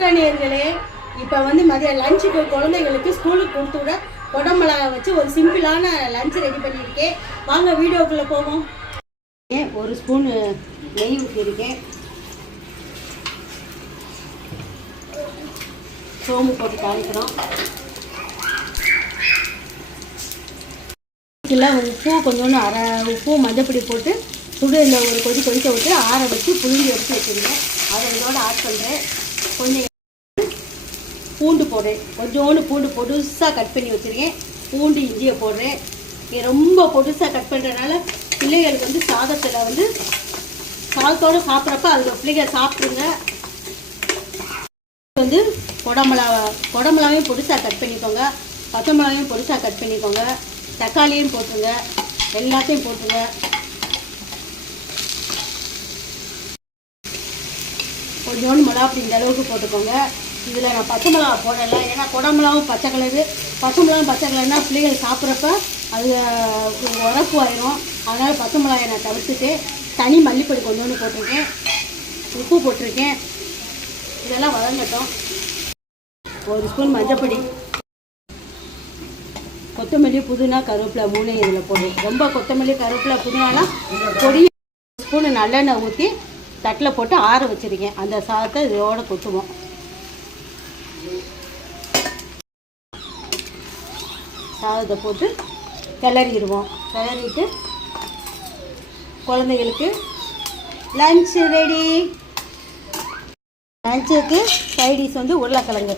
நேயர்களே, இப்போ மதியம் லஞ்சுக்கு குழந்தைகளுக்கு ஸ்கூலுக்கு கொடுத்து விட குடமிளகா வச்சு ஒரு சிம்பிளான லஞ்ச் ரெடி பண்ணியிருக்கேன். வாங்க வீடியோக்குள்ளே போவோம். ஒரு ஸ்பூன் நெய் ஊற்றிருக்கேன். சோம்பு போட்டு தாளிக்கிறோம். உப்பு கொஞ்சோண்டு உப்பு மஞ்சப்பொடி போட்டு சுடுல ஒரு கொதிக்க விட்டு ஆற வச்சு புளிஞ்சு எடுத்து வச்சுருக்கேன். அதை இதோட ஆட் பண்ணுறேன். கொஞ்சம் பூண்டு போடுறேன். கொஞ்சோண்டு பூண்டு பொடுசாக கட் பண்ணி வச்சுருக்கேன். பூண்டு இஞ்சியை போடுறேன். ரொம்ப பொடுசாக கட் பண்ணுறதுனால பிள்ளைகளுக்கு சாதத்தில் சாதத்தோடு சாப்பிட்றப்ப அதில் பிள்ளைகள் சாப்பிட்ருங்க. குடமிளகாவையும் பொடுசாக கட் பண்ணிக்கோங்க. பச்சை மிளகாயும் பொடுசாக கட் பண்ணிக்கோங்க. தக்காளியும் போட்டுருங்க. எல்லாத்தையும் போட்டுருங்க. கொஞ்சோண்டு மிளகாப்பொடி இந்த அளவுக்கு போட்டுக்கோங்க. இதில் நான் பச்சை மிளகா போடலை, ஏன்னா குடமிளகாவும் பச்சை கலரு. பச்சை மிளகாவும் பச்சை கலர்னா பிள்ளைகள் சாப்பிட்றப்ப அது உரப்பு ஆயிரும். அதனால் பச்சை மிளகாயை நான் தவிர்த்துட்டு தனி மல்லிப்பொடி கொஞ்சோண்டு போட்டிருக்கேன். உப்பு போட்டிருக்கேன். இதெல்லாம் வதங்கட்டும். ஒரு ஸ்பூன் மஞ்சப்பொடி, கொத்தமல்லி புதினா கருவேப்பிலை 3 இதில் போடுறேன். ரொம்ப கொத்தமல்லி கருவேப்பிலை புதினாலாம் பொடி. ஸ்பூனு நல்லெண்ணெய் ஊற்றி தட்டில் போட்டு ஆற வச்சுருக்கேன். அந்த சாதத்தை இதோட கொட்டுவோம். சாதத்தை போட்டு கிளறிடுவோம். கிளறிட்டு குழந்தைகளுக்கு லஞ்ச் ரெடி. லஞ்சுக்கு சைடிஷ் உருளைக்கிழங்கு.